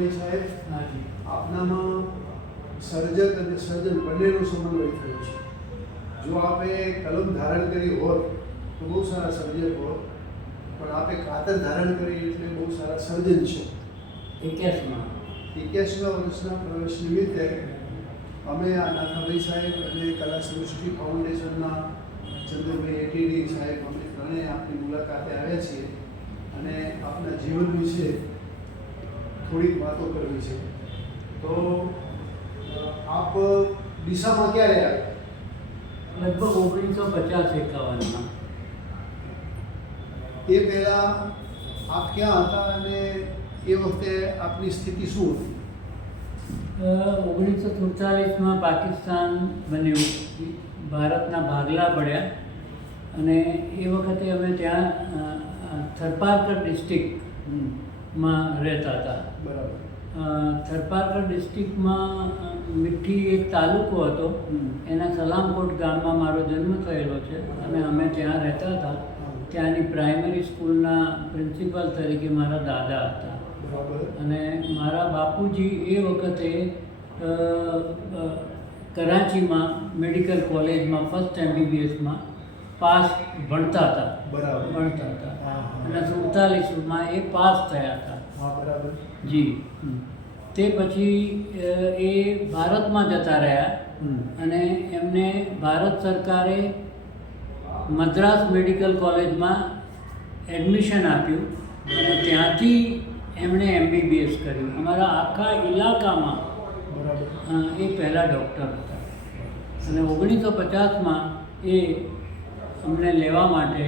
કેશુભાઈ સાહેબ, હાજી. આપનામાં સર્જક અને સર્જન બંનેનો સમન્વય થયો છે. જો આપે કલમ ધારણ કરી હોત તો બહુ સારા સર્જક હોત, પણ આપે કાતર ધારણ કરી એટલે બહુ સારા સર્જન છે. 81મા વર્ષના પ્રવેશ નિમિત્તે અમે આ નાથાભાઈ સાહેબ અને કલા સૃષ્ટિ ફાઉન્ડેશનના ચંદ્રભાઈ એટીડી સાહેબ અમે ત્રણેય આપની મુલાકાતે આવ્યા છીએ અને આપના જીવન વિશે થોડીક વાતો કરવી છે. તો આપ ડીસામાં ક્યારે આવ્યા? લગભગ 1950-51માં. એ પહેલાં આપ ક્યાં હતા અને એ વખતે આપની સ્થિતિ શું હતી? 1947માં પાકિસ્તાન બન્યું, ભારતના ભાગલા પડ્યા અને એ વખતે અમે ત્યાં થરપારકર ડિસ્ટ્રિક્ટમાં રહેતા હતા. બરાબર. થરપારકર ડિસ્ટ્રિક્ટમાં મીઠી એક તાલુકો હતો, એના સલામકોટ ગામમાં મારો જન્મ થયેલો છે અને અમે ત્યાં રહેતા હતા. ત્યાંની પ્રાઇમરી સ્કૂલના પ્રિન્સિપલ તરીકે મારા દાદા હતા. બરાબર. અને મારા બાપુજી એ વખતે કરાચીમાં મેડિકલ કોલેજમાં ફર્સ્ટ MBBSમાં પાસ ભણતા હતા. બરાબર. ભણતા હતા હા, હા. અને 47માં એ પાસ થયા હતા. હા, બરાબર. જી. તે પછી એ ભારતમાં જતા રહ્યા અને એમને ભારત સરકારે મદ્રાસ મેડિકલ કોલેજમાં એડમિશન આપ્યું અને ત્યાંથી એમણે MBBS કર્યું. અમારા આખા ઇલાકામાં બરાબર. એ પહેલા ડૉક્ટર હતા અને 1950માં એ અમને લેવા માટે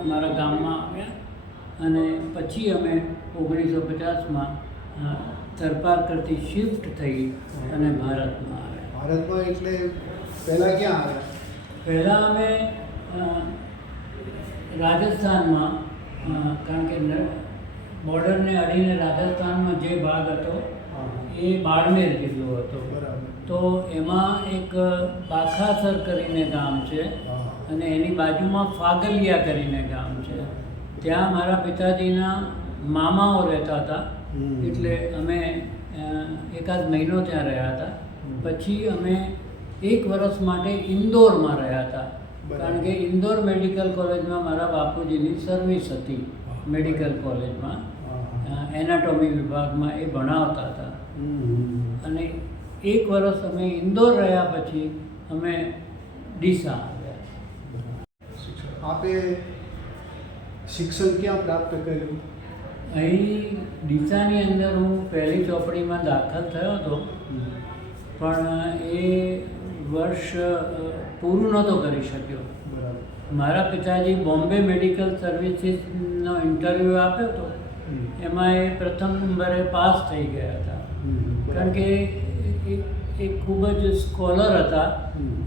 અમારા ગામમાં આવ્યા અને પછી અમે 1950માં થરપારકરથી શિફ્ટ થઈ અને ભારતમાં આવ્યા. ભારતમાં એટલે પહેલાં ક્યાં આવ્યા? પહેલાં અમે રાજસ્થાનમાં, કારણ કે બોર્ડરને અડીને રાજસ્થાનમાં જે ભાગ હતો એ બાડમેર જિલ્લો હતો. બરાબર. તો એમાં એક બાખાસર કરીને ગામ છે અને એની બાજુમાં ફાગલિયા કરીને ગામ છે. ત્યાં મારા પિતાજીના મામાઓ રહેતા હતા એટલે અમે એકાદ મહિનો ત્યાં રહ્યા હતા. પછી અમે 1 વર્ષ માટે ઇન્દોરમાં રહ્યા હતા કારણ કે ઇન્દોર મેડિકલ કોલેજમાં મારા બાપુજીની સર્વિસ હતી. મેડિકલ કોલેજમાં એનાટોમી વિભાગમાં એ ભણાવતા હતા અને 1 વર્ષ અમે ઇન્દોર રહ્યા પછી અમે ડીસા આવ્યા. આપે શિક્ષણ ક્યાં પ્રાપ્ત કર્યું? અહીં ડીસાની અંદર હું પહેલી ચોપડીમાં દાખલ થયો હતો પણ એ વર્ષ પૂરું નહોતો કરી શક્યો. બરાબર. મારા પિતાજી બોમ્બે મેડિકલ સર્વિસીસનો ઇન્ટરવ્યૂ આપ્યો હતો, એમાં એ પ્રથમ નંબરે પાસ થઈ ગયા હતા કારણ કે એ ખૂબ જ સ્કોલર હતા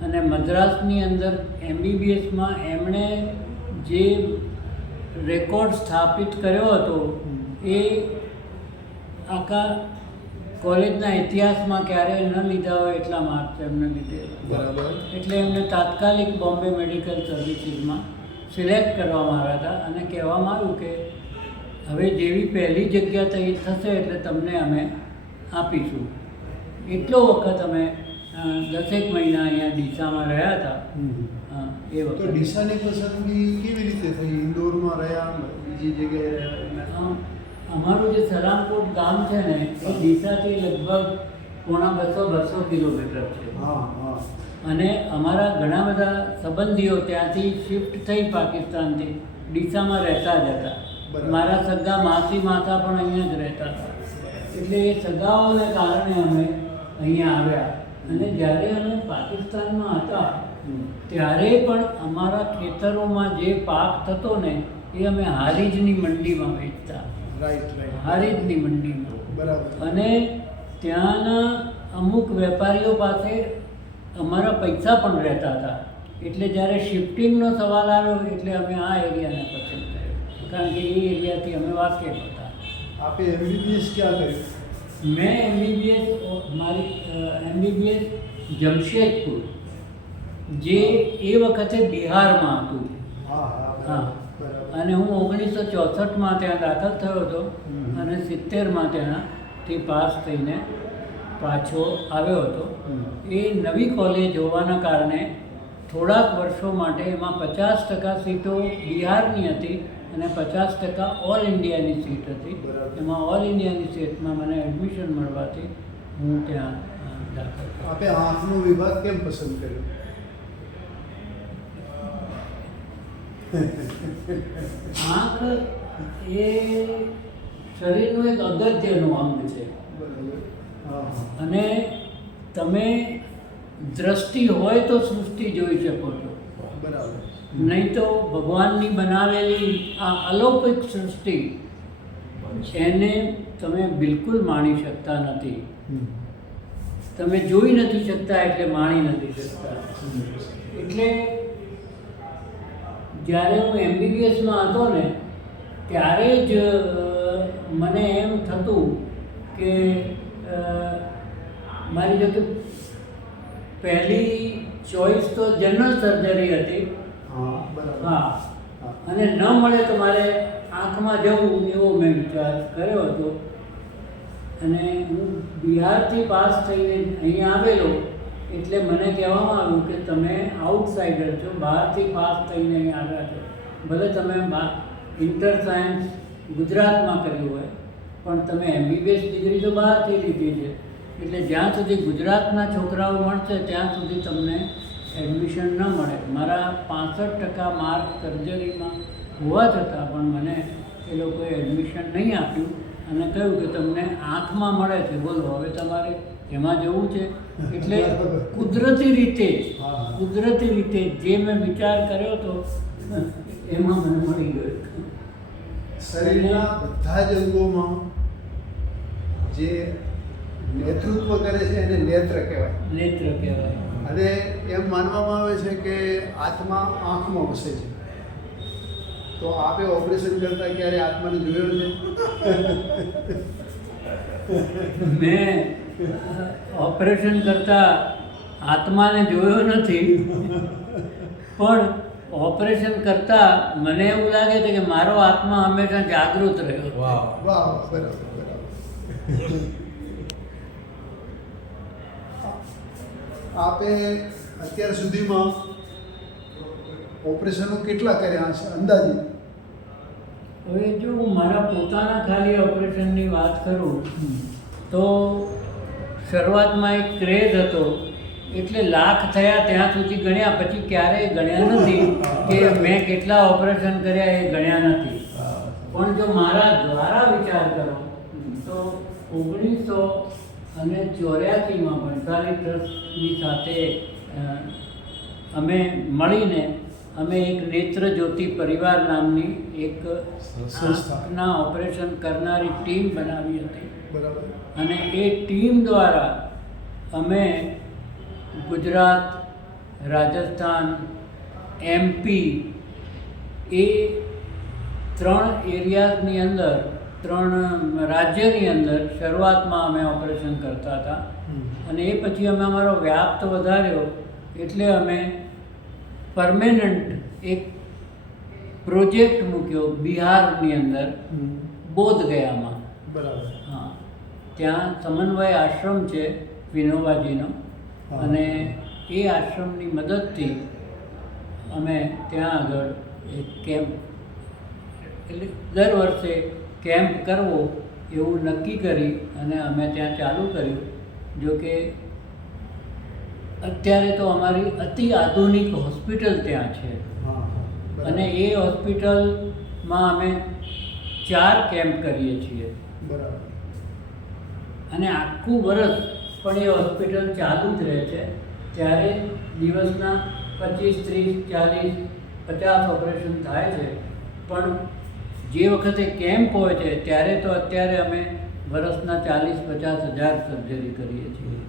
અને મદ્રાસની અંદર MBBSમાં એમણે જે રેકોર્ડ સ્થાપિત કર્યો હતો એ આખા કોલેજના ઇતિહાસમાં ક્યારેય ન લીધા હોય એટલા માર્ક્સ એમને લીધેલા. બરાબર. એટલે એમને તાત્કાલિક બોમ્બે મેડિકલ સર્વિસીસમાં સિલેક્ટ કરવામાં આવ્યા હતા અને કહેવામાં આવ્યું કે હવે જેવી પહેલી જગ્યા થઈ થશે એટલે તમને અમે આપીશું. એટલો વખત અમે 10 મહિના અહીંયા ડીસામાં રહ્યા હતા. એ તો વખત ડીસાની પસંદગી કેવી રીતે થઈ? ઇન્દોરમાં રહ્યા, બીજી જગ્યાએ રહ્યા? અમારું જે સલામકોટ ગામ છે ને એ ડીસાથી લગભગ 200 કિલોમીટર છે. હા, હા. અને અમારા ઘણા બધા સંબંધીઓ ત્યાંથી શિફ્ટ થઈ પાકિસ્તાનથી ડીસામાં રહેતા જ હતા. બરાબર. મારા સગા માસી માતા પણ અહીંયા જ રહેતા હતા. એટલે એ સગાઓને કારણે અમે અહીંયા આવ્યા અને જ્યારે અમે પાકિસ્તાનમાં હતા ત્યારે પણ અમારા ખેતરોમાં જે પાક થતો ને એ અમે હારીજની મંડીમાં વેચતા. Right, right. હારીજની મંડીમાં. બરાબર. અને ત્યાંના અમુક વેપારીઓ પાસે અમારા પૈસા પણ રહેતા હતા. એટલે જ્યારે શિફ્ટિંગનો સવાલ આવ્યો એટલે અમે આ એરિયાને પસંદ કર્યો કારણ કે એ એરિયાથી અમે વાકેફ હતા. આપે MBBS ક્યાં કર્યું? મેં મારી MBBS જમશેદપુર, જે એ વખતે બિહારમાં હતું. હા, હા. હા. બરાબર. અને હું 1964માં ત્યાં દાખલ થયો હતો અને 70માં ત્યાંથી પાસ થઈને પાછો આવ્યો હતો. એ નવી કોલેજ હોવાના કારણે થોડાક વર્ષો માટે એમાં 50% સીટો બિહારની હતી અને 50% ઓલ ઇન્ડિયાની સીટ હતી. એમાં ઓલ ઇન્ડિયાની સીટમાં મને એડમિશન મળવાથી હું ત્યાં દાખલ થયો. આપે આંખનો વિભાગ કેમ પસંદ કર્યો? આંખ એ શરીરનું એક અગત્યનું અંગ છે અને તમે દ્રષ્ટિ હોય તો સૃષ્ટિ જોઈ શકો છો, બરાબર. નહીં તો ભગવાનની બનાવેલી આ અલૌકિક સૃષ્ટિ એને તમે બિલકુલ માણી શકતા નથી. તમે જોઈ નથી શકતા એટલે માણી નથી શકતા. એટલે જ્યારે હું MBBSમાં હતો ને ત્યારે જ મને એમ થતું કે મારી જોકે પહેલી ચોઈસ તો જનરલ સર્જરી હતી. હા, અને ન મળે તો મારે આંખમાં જવું એવો મેં વિચાર કર્યો હતો. અને હું બિહારથી પાસ થઈને અહીં આવેલો એટલે મને કહેવામાં આવ્યું કે તમે આઉટસાઇડર છો, બહારથી પાસ થઈને અહીં આવ્યા છો. ભલે તમે ઇન્ટર સાયન્સ ગુજરાતમાં કર્યું હોય પણ તમે MBBS ડિગ્રી તો બહારથી લીધી છે. એટલે જ્યાં સુધી ગુજરાતના છોકરાઓ મળશે ત્યાં સુધી તમને એડમિશન ન મળે. મારા 65% માર્ક સર્જરીમાં હોવા છતાં પણ મને એ લોકોએ એડમિશન નહીં આપ્યું અને કહ્યું કે તમને આંખમાં મળે છે, બોલો હવે તમારે એમાં જવું છે. એટલે કુદરતી રીતે જે મેં વિચાર કર્યો હતો એમાં મને મળી ગયો. શરીરના બધા જ અંગોમાં જે નેતૃત્વ કરે છે એને નેત્ર કહેવાય. અને એમ માનવામાં આવે છે કે આત્મા આંખમાં વસે છે. તો આપે ઓપરેશન કરતા ક્યારે આત્માને જોયો છે? મેં ઓપરેશન કરતા આત્માને જોયો નથી, પણ ઓપરેશન કરતા મને એવું લાગે છે કે મારો આત્મા હંમેશા જાગૃત રહ્યો. વાહ, બરાબર. આપે અત્યાર સુધીમાં ઓપરેશનો કેટલા કર્યા હશે અંદાજે? હવે જો હું મારા પોતાના ખાલી ઓપરેશનની વાત કરું તો શરૂઆતમાં એક ક્રેઝ હતો એટલે લાખ થયા ત્યાં સુધી ગણ્યા, પછી ક્યારેય ગણ્યા નથી કે મેં કેટલા ઓપરેશન કર્યા એ ગણ્યા નથી. પણ જો મારા દ્વારા વિચાર કરો તો 1984માં ભણસાલી ટ્રસ્ટની સાથે અમે મળીને અમે એક નેત્ર જ્યોતિ પરિવાર નામની એક આંખના ઓપરેશન કરનારી ટીમ બનાવી હતી. બરાબર. અને એ ટીમ દ્વારા અમે ગુજરાત, રાજસ્થાન, MP એ 3 એરિયાની અંદર 3 રાજ્યની અંદર શરૂઆતમાં અમે ઓપરેશન કરતા હતા. અને એ પછી અમે અમારો વ્યાપ વધાર્યો એટલે અમે પરમેનન્ટ એક પ્રોજેક્ટ મૂક્યો બિહારની અંદર, બોધગયામાં. બરાબર. હા, ત્યાં સમન્વય આશ્રમ છે વિનોબાજીનો, અને એ આશ્રમની મદદથી અમે ત્યાં આગળ એક કેમ્પ, એટલે દર વર્ષે કેમ્પ કરવો એવું નક્કી કરી અને અમે ત્યાં ચાલુ કર્યું. જો કે અત્યારે તો અમારી અતિ આધુનિક હોસ્પિટલ ત્યાં છે અને એ હોસ્પિટલમાં અમે 4 કેમ્પ કરીએ છીએ. બરાબર. અને આખું વર્ષ પણ એ હોસ્પિટલ ચાલુ જ રહે છે. ત્યારે દિવસના 25, 30, 40, 50 ઓપરેશન થાય છે. પણ જે વખતે કેમ્પ હોય છે ત્યારે તો અત્યારે અમે વર્ષના 40-50 હજાર સર્જરી કરીએ છીએ.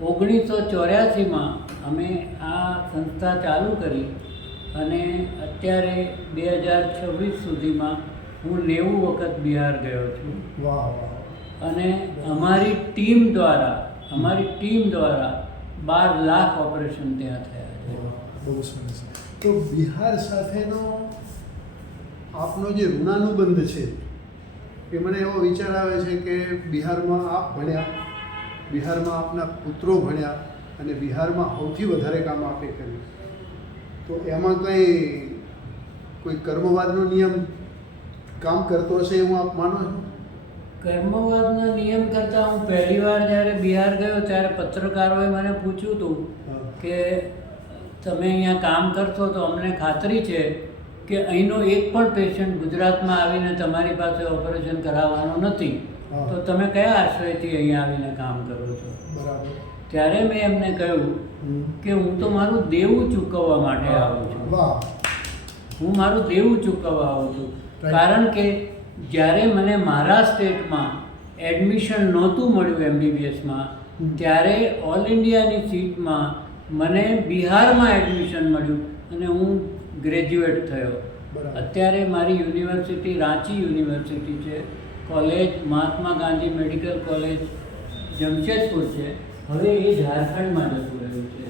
1984માં અમે આ સંસ્થા ચાલુ કરી અને અત્યારે 2026 સુધીમાં હું 90 વખત બિહાર ગયો છું. વાહ. અને અમારી ટીમ દ્વારા 12 લાખ ઓપરેશન ત્યાં થયા છે. બહુ સરસ. તો બિહાર સાથેનો આપનો જે ઋણાનુબંધ છે એ મને એવો વિચાર આવે છે કે બિહારમાં આપ ભણ્યા, બિહારમાં આપના પુત્રો ભણ્યા અને બિહારમાં સૌથી વધારે કામ આપે કર્યું, તો એમાં કોઈ કર્મવાદનો નિયમ કામ કરતો હશે એવું આપ માનો છો? કર્મવાદના નિયમ કરતાં હું પહેલી વાર જ્યારે બિહાર ગયો ત્યારે પત્રકારોએ મને પૂછ્યું હતું કે તમે અહીંયા કામ કરશો તો અમને ખાતરી છે કે અહીંનો એક પણ પેશન્ટ ગુજરાતમાં આવીને તમારી પાસે ઓપરેશન કરાવવાનો નથી, તો તમે કયા આશ્રયથી અહીંયા આવીને કામ કરો છો? બરાબર. ત્યારે મેં એમને કહ્યું કે હું તો મારું દેવું ચૂકવવા માટે આવું છું. હું મારું દેવું ચૂકવવા આવું છું, કારણ કે જ્યારે મને મારા સ્ટેટમાં એડમિશન નહોતું મળ્યું MBBSમાં, ત્યારે ઓલ ઇન્ડિયાની સીટમાં મને બિહારમાં એડમિશન મળ્યું અને હું ગ્રેજ્યુએટ થયો. અત્યારે મારી યુનિવર્સિટી રાંચી યુનિવર્સિટી છે, college Mahatma Gandhi medical college Jamshedpur છે. હવે એ ઝારખંડમાં જતું રહ્યું છે,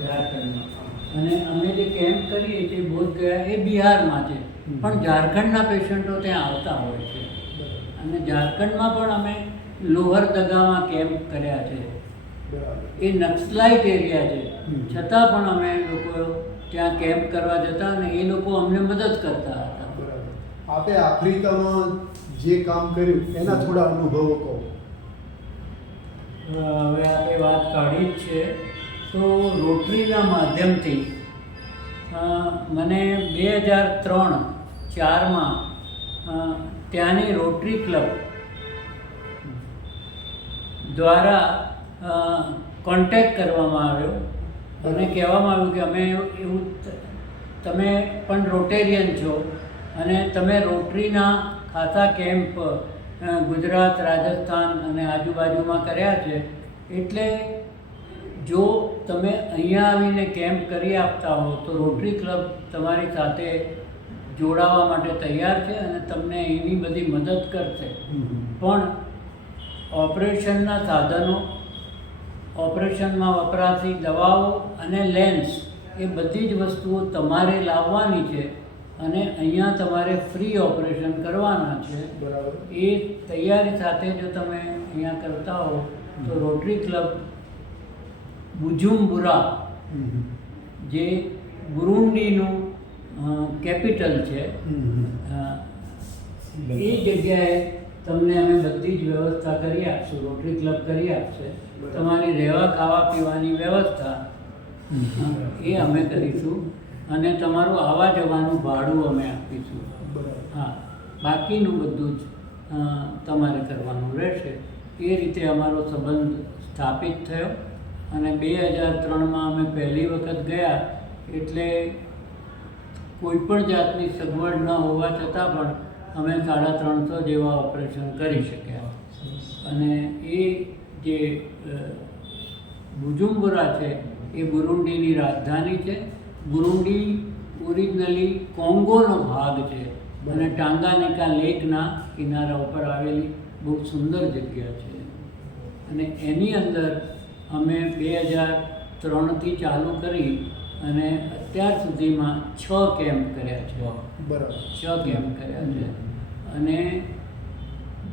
ઝારખંડમાં. અને અમે જે કેમ્પ કરીએ છીએ બોધ ગયા એ બિહારમાં છે, પણ ઝારખંડના પેશન્ટો ત્યાં આવતા હોય છે. અને ઝારખંડમાં પણ અમે લોહરદગામાં કેમ્પ કર્યા છે. એ નક્સલાઇટ એરિયા છે, છતાં પણ અમે લોકો ત્યાં કેમ્પ કરવા જતા અને એ લોકો અમને મદદ કરતા હતા. આપે આફ્રિકામાં જે કામ કર્યું એના થોડા અનુભવો કહો. હવે આપણે વાત કાઢી જ છે તો રોટરીના માધ્યમથી મને 2003-04માં ત્યાંની રોટરી ક્લબ દ્વારા કોન્ટેક્ટ કરવામાં આવ્યો અને કહેવામાં આવ્યું કે અમે એવું તમે પણ રોટેરિયન છો અને તમે રોટરીના ખાસા કેમ્પ ગુજરાત, રાજસ્થાન અને આજુબાજુમાં કર્યા છે, એટલે જો તમે અહીંયા આવીને કેમ્પ કરી આપતા હો તો રોટરી ક્લબ તમારી સાથે જોડાવા માટે તૈયાર છે અને તમને એની બધી મદદ કરશે. પણ ઓપરેશનના સાધનો, ઓપરેશનમાં વપરાતી દવાઓ અને લેન્સ એ બધી જ વસ્તુઓ તમારે લાવવાની છે અને અહીંયા તમારે ફ્રી ઓપરેશન કરવાના છે. બરાબર. એ તૈયારી સાથે જો તમે અહીંયા કરતા હો તો રોટરી ક્લબ બુજુમ્બુરા, જે બુરુંડીનું કેપિટલ છે, એ જગ્યાએ તમને અમે બધી જ વ્યવસ્થા કરી આપશું. રોટરી ક્લબ કરી આપશે. તમારી રહેવા ખાવા પીવાની વ્યવસ્થા એ અમે કરીશું અને તમારું આવવા જવાનું ભાડું અમે આપીશું. હા, બાકીનું બધું જ તમારે કરવાનું રહેશે. એ રીતે અમારો સંબંધ સ્થાપિત થયો અને 2003માં અમે પહેલી વખત ગયા, એટલે કોઈપણ જાતની સગવડ ન હોવા છતાં પણ અમે 350 જેવા ઓપરેશન કરી શક્યા. અને એ જે બુજુમ્બુરા છે એ બુરુંડીની રાજધાની છે. બુરુંડી ઓરિજિનલી કોંગોનો ભાગ છે અને ટાંગાનિકા લેકના કિનારા ઉપર આવેલી બહુ સુંદર જગ્યા છે. અને એની અંદર અમે 2003થી ચાલુ કરી અને અત્યાર સુધીમાં 6 કેમ્પ કર્યા છે. બરાબર. 6 કેમ્પ કર્યા છે અને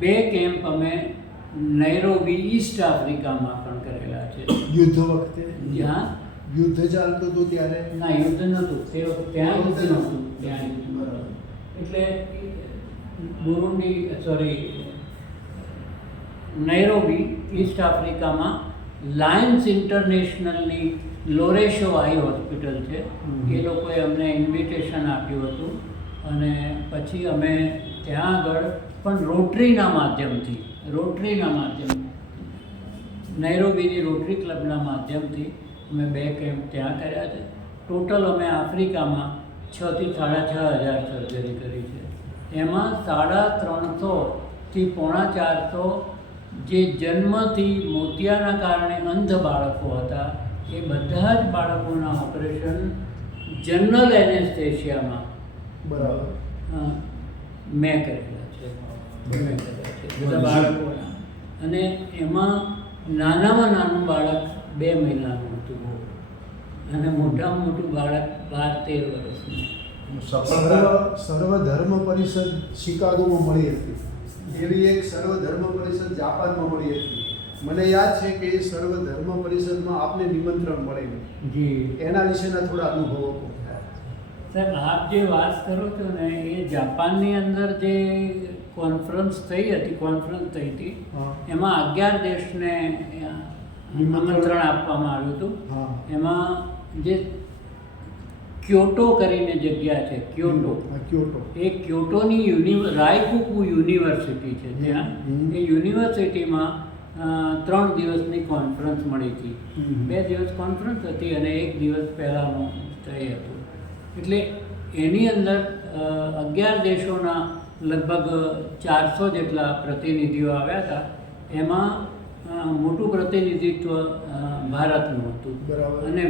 2 કેમ્પ અમે નૈરોબી ઈસ્ટ આફ્રિકામાં પણ કરેલા છે. યુદ્ધ વખતે જ્યાં યુદ્ધ ચાલતું હતું ત્યારે? ના, યુદ્ધ નહોતું તે વખતે, ત્યાં યુદ્ધ નહોતું. ત્યાં બરાબર. એટલે નૈરોબી ઈસ્ટ આફ્રિકામાં લાયન્સ ઇન્ટરનેશનલની લોરેશો આઈ હોસ્પિટલ છે, એ લોકોએ અમને ઇન્વિટેશન આપ્યું હતું અને પછી અમે ત્યાં આગળ પણ રોટરીના માધ્યમથી નૈરોબીની રોટરી ક્લબના માધ્યમથી અમે 2 કેમ્પ ત્યાં કર્યા છે. ટોટલ અમે આફ્રિકામાં 6,000 થી 6,500 સર્જરી કરી છે. એમાં 350થી 450 જે જન્મથી મોતિયાના કારણે અંધ બાળકો હતા, એ બધા જ બાળકોના ઓપરેશન જનરલ એનેસ્થેશિયામાં બરાબર મેં કરેલા છે. બધા બાળકોના. અને એમાં નાનામાં નાનું બાળક 2 મહિનાનું હતું અને મોટામાં મોટું બાળક 12-13 વર્ષનું. સર્વ ધર્મ પરિષદ શિકાગોમાં મળી હતી, એવી એક સર્વ ધર્મ પરિષદ જાપાનમાં મળી હતી. મને યાદ છે કે એ સર્વ ધર્મ પરિષદમાં આપને નિમંત્રણ મળેલું. જી એના વિશેના થોડા અનુભવો કહો. સાહેબ, આપ જે વાત કરો છો ને એ જાપાનની અંદર જે કોન્ફરન્સ થઈ હતી એમાં 11 દેશને નિમંત્રણ આપવામાં આવ્યું હતું. એમાં જે ક્યોટો કરીને જગ્યા છે, ક્યોટો, એ ક્યોટોની રાયકુકુ યુનિવર્સિટી છે, ત્યાં એ યુનિવર્સિટીમાં 3 દિવસની કોન્ફરન્સ મળી હતી. 2 દિવસ કોન્ફરન્સ હતી અને 1 દિવસ પહેલાંનું થઈ હતું. એટલે એની અંદર 11 દેશોના લગભગ 400 જેટલા પ્રતિનિધિઓ આવ્યા હતા. એમાં મોટું પ્રતિનિધિત્વ ભારતનું હતું. અને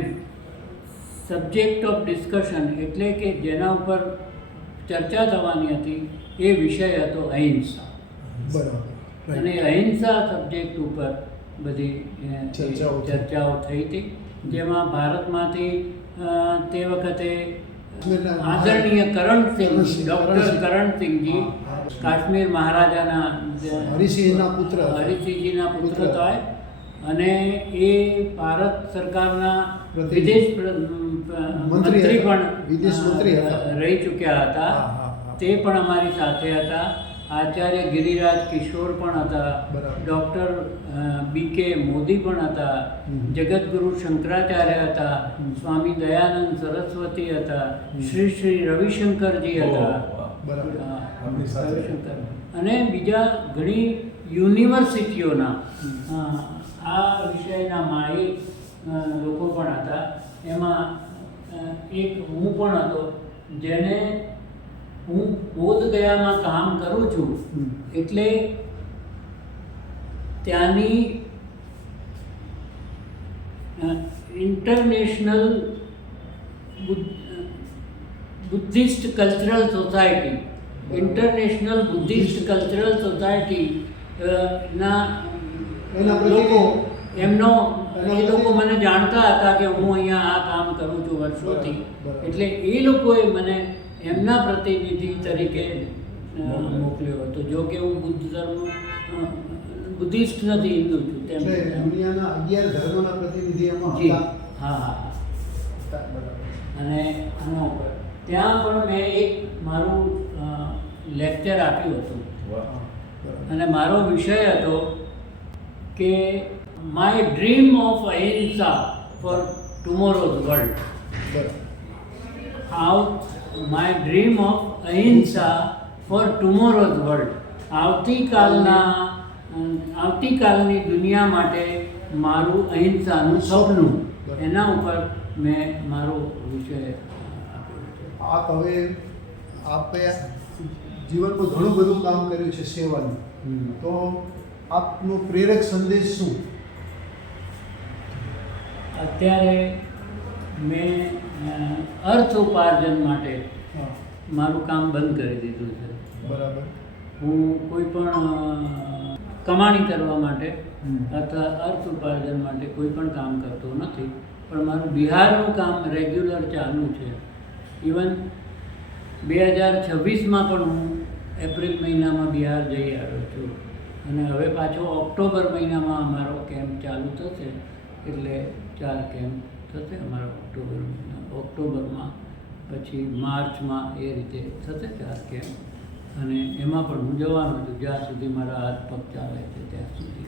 સબ્જેક્ટ ઓફ ડિસ્કશન એટલે કે જેના ઉપર ચર્ચા થવાની હતી એ વિષય હતો અહિંસા. અને અહિંસા સબ્જેક્ટ ઉપર બધી ચર્ચાઓ થઈ હતી, જેમાં ભારતમાંથી તે વખતે આદરણીય ડૉક્ટર કરણસિંહજી, કાશ્મીર મહારાજાના હરિસિંહજીના પુત્ર થાય અને એ ભારત સરકારના વિદેશ મંત્રી પણ રહી ચૂક્યા હતા. તે પણ અમારી સાથે હતા. આચાર્ય ગિરિરાજ કિશોર પણ હતા, ડૉક્ટર BK મોદી પણ હતા, જગતગુરુ શંકરાચાર્ય હતા, સ્વામી દયાનંદ સરસ્વતી હતા, શ્રી રવિશંકરજી હતા, અને બીજા ઘણી યુનિવર્સિટીઓના આ વિષયના માહિર લોકો પણ હતા. એમાં એક હું પણ હતો, જેને હું બોધગયામાં કામ કરું છું, એટલે ત્યાંની ઇન્ટરનેશનલ બુદ્ધિસ્ટ કલ્ચરલ સોસાયટી ના લોકો એ લોકો મને જાણતા હતા કે હું અહીંયા આ કામ કરું છું વર્ષોથી. એટલે એ લોકોએ મને એમના પ્રતિનિધિ તરીકે મોકલ્યો હતો. જો કે હું બુદ્ધિસ્ટ નથી, હિન્દુ છું. દુનિયાના 11 ધર્મના પ્રતિનિધિ એમાં હતા. હા. અને આના ઉપર ત્યાં પણ મેં એક મારું લેક્ચર આપ્યું હતું અને મારો વિષય હતો કે my dream of Ahimsa for tomorrow's world. My dream of Ahimsa for tomorrow's world. આવતીકાલની દુનિયા માટે મારું અહિંસાનું સપનું, એના ઉપર મેં મારો વિષય આપ્યો છે. આપે જીવનમાં ઘણું બધું કામ કર્યું છે સેવાનું, તો આપનો પ્રેરક સંદેશ શું? અત્યારે મેં અર્થ ઉપાર્જન માટે મારું કામ બંધ કરી દીધું છે. બરાબર. હું કોઈ પણ કમાણી કરવા માટે અથવા અર્થ ઉપાર્જન માટે કોઈ પણ કામ કરતો નથી. પણ મારું બિહારનું કામ રેગ્યુલર ચાલુ છે. ઇવન 2026માં પણ હું એપ્રિલ મહિનામાં બિહાર જઈ આવ્યો છું અને હવે પાછો ઓક્ટોબર મહિનામાં અમારો કેમ્પ ચાલુ થશે. એટલે 4 કેમ્પ થશે અમારા ઓક્ટોબરમાં, પછી માર્ચમાં, એ રીતે થશે 4 કેમ્પ. અને એમાં પણ હું જવાનો છું જ્યાં સુધી મારા હાથ પગ ચાલે છે ત્યાં સુધી.